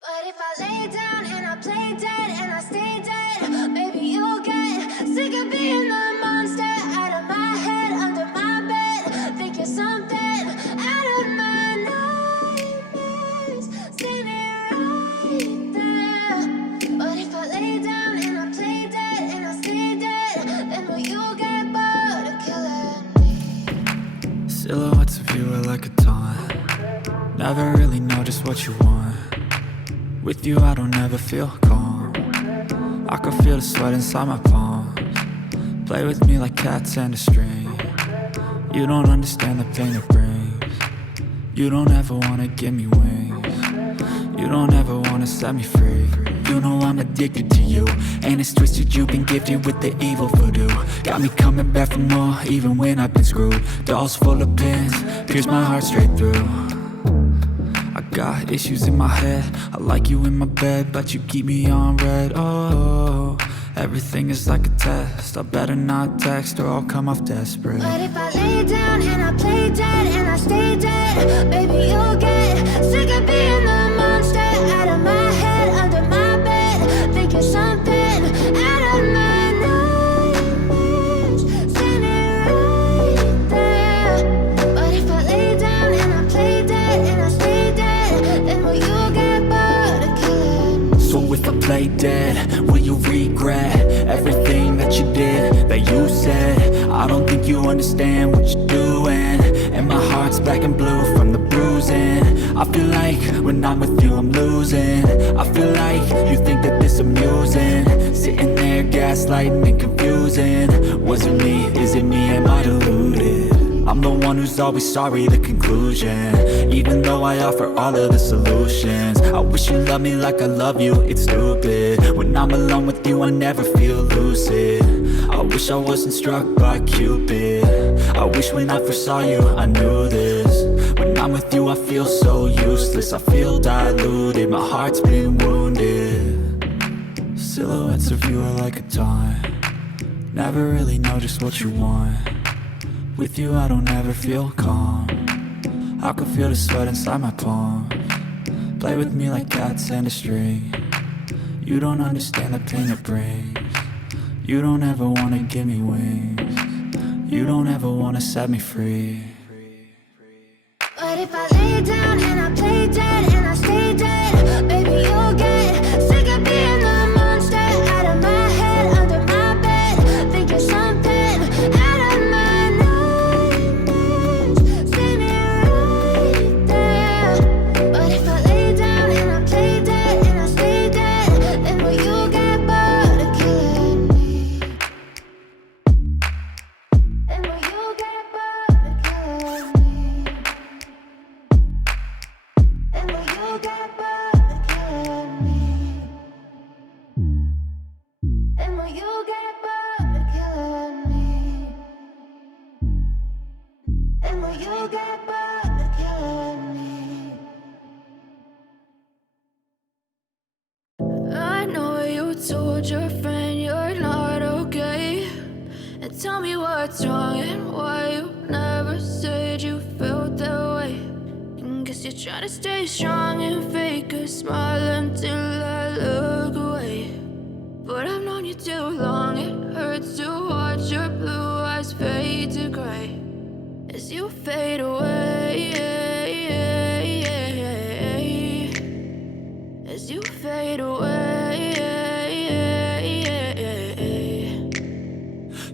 But if I lay down and I play dead and I stay dead, maybe you'll get sick of being the monster out of my head, under my bed. Think you're something out of my nightmares, standing right there. But if I lay down and I play dead and I stay dead, then will you get bored of killing me? Silhouettes of you are like a taunt. Never really know just what you want. With you I don't ever feel calm. I can feel the sweat inside my palms. Play with me like cats and a string. You don't understand the pain it brings. You don't ever wanna give me wings. You don't ever wanna set me free. You know I'm addicted to you, and it's twisted, you've been gifted with the evil voodoo. Got me coming back for more, even when I've been screwed. Dolls full of pins, pierce my heart straight through. I got issues in my head, I like you in my bed, but you keep me on red. Oh, everything is like a test. I better not text or I'll come off desperate. But if I lay down and I play dead and I stay dead, baby you'll get sick of being the monster out of my head, under my bed. Think you're something out of my nightmares, standing right there. But if I lay down and I play dead and I stay dead, then will you get bored of killing me? So if I play dead, will you regret everything that you did, that you said? I don't think you understand what you're doing, and my heart's black and blue from the bruising. I feel like when I'm with you I'm losing. I feel like you think that this amusing, sitting there gaslighting and confusing. Was it me? Is it me? Am I deluded? I'm the one who's always sorry, the conclusion. Even though I offer all of the solutions, I wish you loved me like I love you, it's stupid. When I'm alone with you I never feel lucid. I wish I wasn't struck by Cupid. I wish when I first saw you I knew this. When I'm with you I feel so useless, I feel diluted, my heart's been wounded. Silhouettes of you are like a taunt. Never really know just what you want. With you I don't ever feel calm. I can feel the sweat inside my palms. Play with me like cats and a string. You don't understand the pain it brings. You don't ever wanna give me wings. You don't ever wanna set me free. But if I lay down and I play dead and I stay dead, maybe you'll get sick of being the monster out of my head, under my bed, thinking something out of my nightmares. See me right there. But if I lay down and I play dead and I stay dead, then will you get bored of killing me? Then will you get bored of killing me? And will you get bored of killing me? And will you get bored of killing me? And will you get bored of killing me? I know you told your friend you're not okay, and tell me what's wrong and why you never said you felt that way. Guess you're trying to stay strong and fake a smile until I look away. But I've known you too long, it hurts to watch your blue eyes fade to gray as you fade away. As you fade away.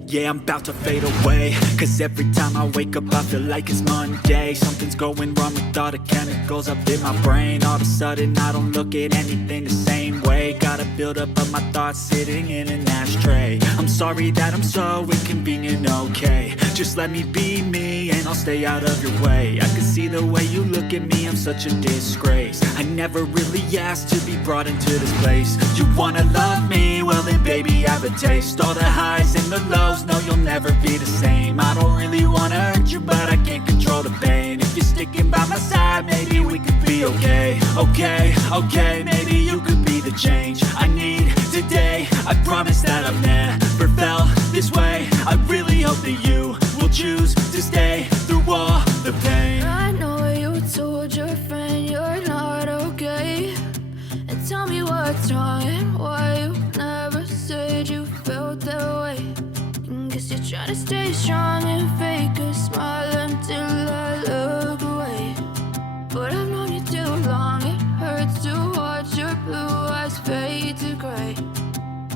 Yeah, I'm about to fade away, cause every time I wake up I feel like it's Monday. Something's going wrong with all the chemicals up in my brain. All of a sudden I don't look at anything the same way. Gotta build up of my thoughts sitting in an ashtray. I'm sorry that I'm so inconvenient, okay. Just let me be me and I'll stay out of your way. I can see the way you look at me, I'm such a disgrace. I never really asked to be brought into this place. You wanna love me? Well then baby have a taste. All the highs and the lows, no you'll never be the same. I don't really wanna hurt you but I can't control the pain. If you're sticking by my side maybe we could be okay. Okay, maybe you could be the change I need today. I promise that I've never felt this way. I really hope that you will choose to stay through all the pain. I know you told your friend you're not okay, and tell me what's wrong and why you never said you felt that way. Guess you're trying to stay strong and fake a smile until I look away. But I've known you too long, it hurts to watch your blue eyes fade to gray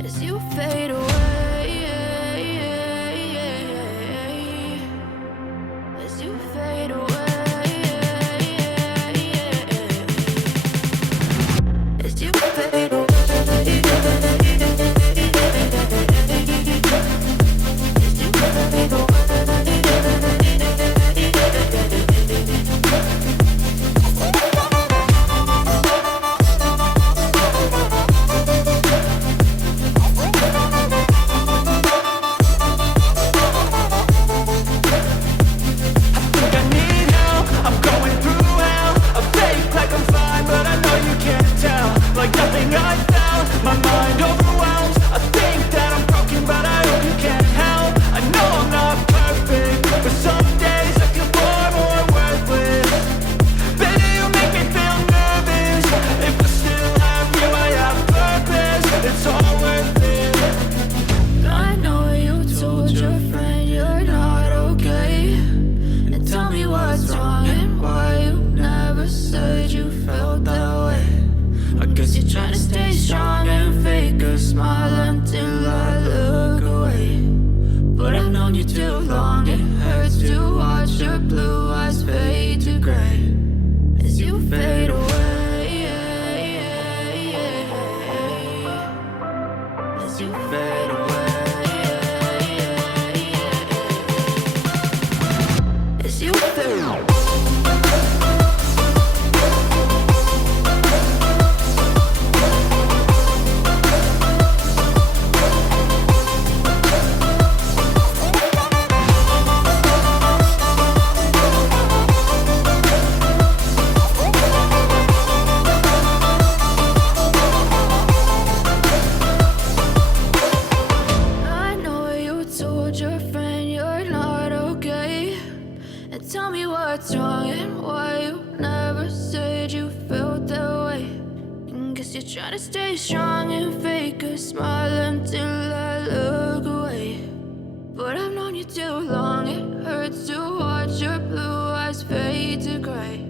as you fade away. As you fade away. As you fade away. strong and fake a smile until I look away. But I've known you too long, it hurts to watch your blue eyes fade to gray.